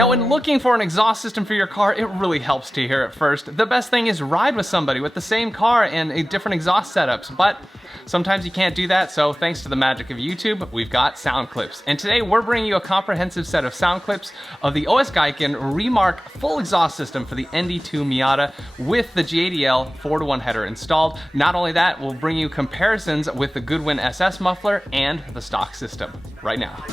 Now, when looking for an exhaust system for your car, it really helps to hear it first. The best thing is ride with somebody with the same car and different exhaust setups, but sometimes you can't do that, so thanks to the magic of YouTube, we've got sound clips. And today we're bringing you a comprehensive set of sound clips of the OS Giken Remark full exhaust system for the ND2 Miata with the JDL 4-to-1 header installed. Not only that, we'll bring you comparisons with the Goodwin SS muffler and the stock system right now.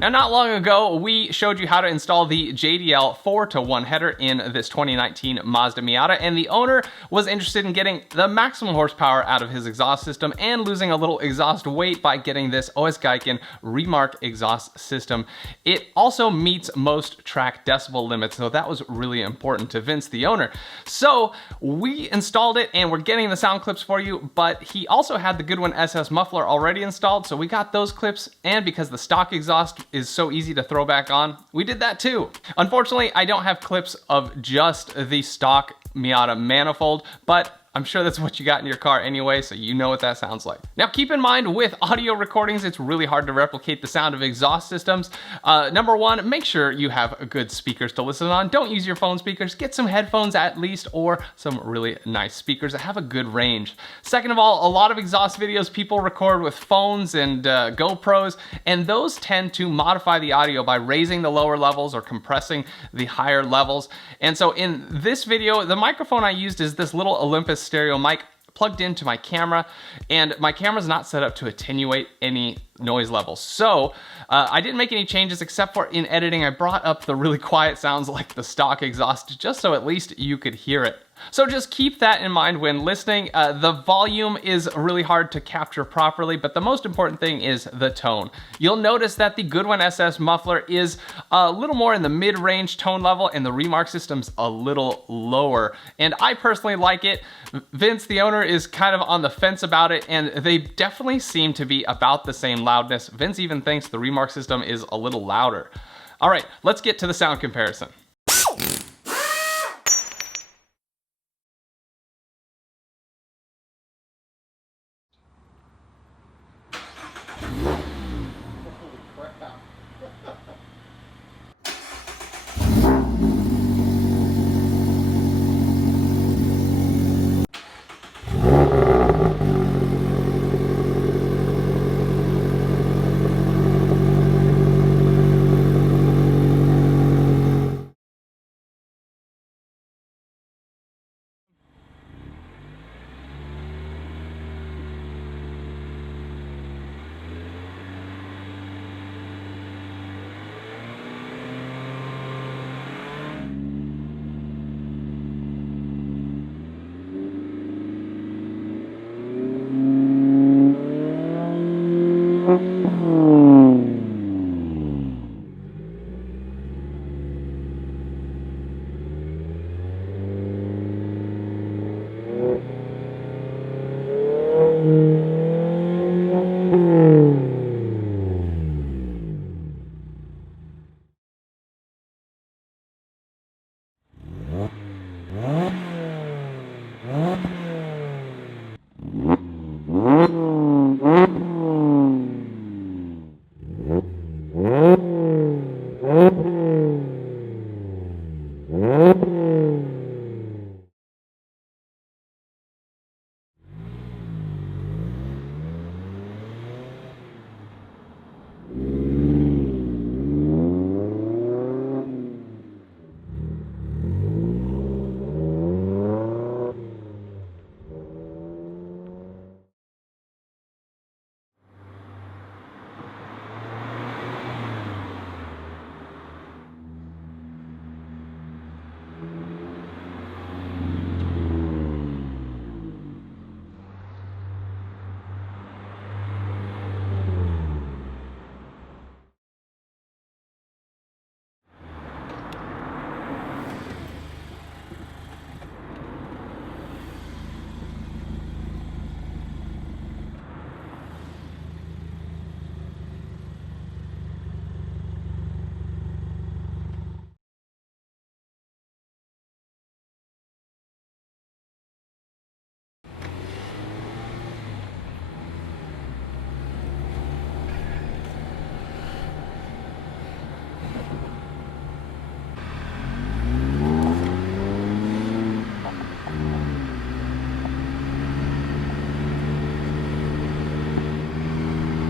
Now, not long ago, we showed you how to install the JDL 4-to-1 header in this 2019 Mazda Miata, and the owner was interested in getting the maximum horsepower out of his exhaust system and losing a little exhaust weight by getting this OS Giken Remark exhaust system. It also meets most track decibel limits, so that was really important to Vince, the owner. So we installed it, and we're getting the sound clips for you, but he also had the Goodwin SS muffler already installed, so we got those clips, and because the stock exhaust is so easy to throw back on, we did that too. Unfortunately, I don't have clips of just the stock Miata manifold, but I'm sure that's what you got in your car anyway, so you know what that sounds like. Now, keep in mind, with audio recordings, it's really hard to replicate the sound of exhaust systems. Number one, make sure you have good speakers to listen on. Don't use your phone speakers. Get some headphones at least, or some really nice speakers that have a good range. Second of all, a lot of exhaust videos people record with phones and GoPros, and those tend to modify the audio by raising the lower levels or compressing the higher levels. And so in this video, the microphone I used is this little Olympus stereo mic plugged into my camera, and my camera's not set up to attenuate any noise levels. So I didn't make any changes except for in editing, I brought up the really quiet sounds like the stock exhaust just so at least you could hear it. So just keep that in mind when listening. The volume is really hard to capture properly, but the most important thing is the tone. You'll notice that the Goodwin SS muffler is a little more in the mid-range tone level and the Remark system's a little lower. And I personally like it. Vince, the owner, is kind of on the fence about it, and they definitely seem to be about the same loudness. Vince even thinks the Remark system is a little louder. All right, let's get to the sound comparison.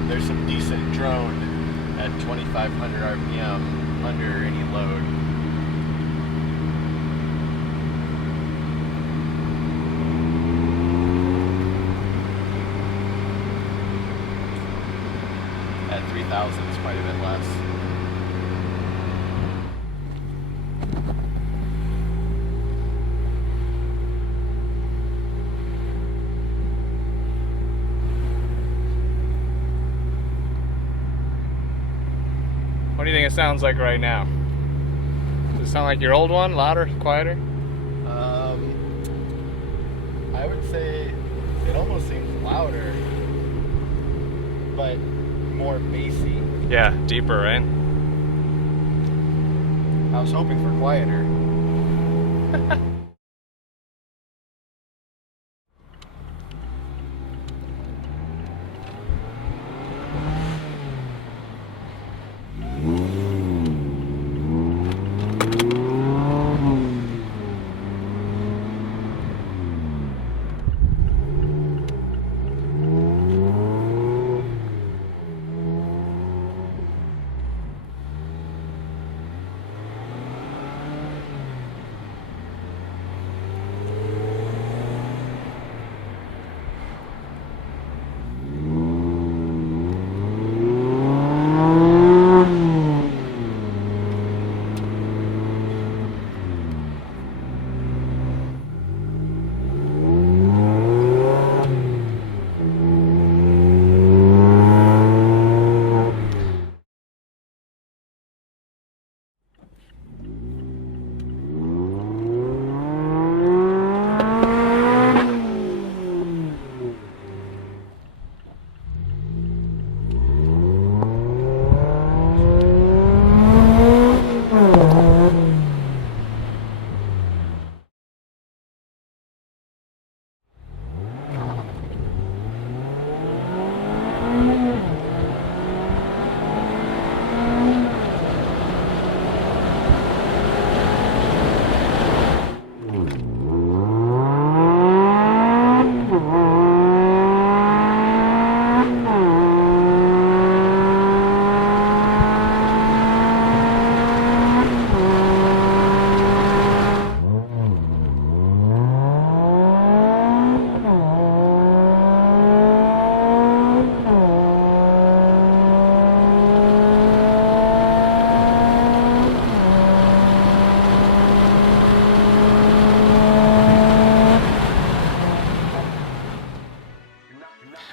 There's some decent drone at 2,500 RPM under any load. At 3,000 it's quite a bit less. What do you think it sounds like right now? Does it sound like your old one? Louder? Quieter? I would say it almost seems louder, but more bassy. Yeah, deeper, right? I was hoping for quieter.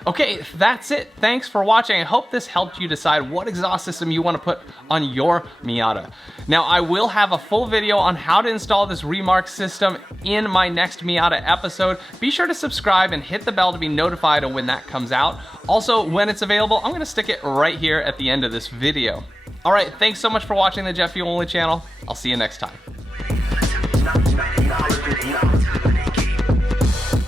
Okay, that's it. Thanks for watching. I hope this helped you decide what exhaust system you want to put on your Miata. Now, I will have a full video on how to install this Remark system in my next Miata episode. Be sure to subscribe and hit the bell to be notified of when that comes out. Also, when it's available, I'm gonna stick it right here at the end of this video. All right, thanks so much for watching the Jet Fuel Only channel. I'll see you next time.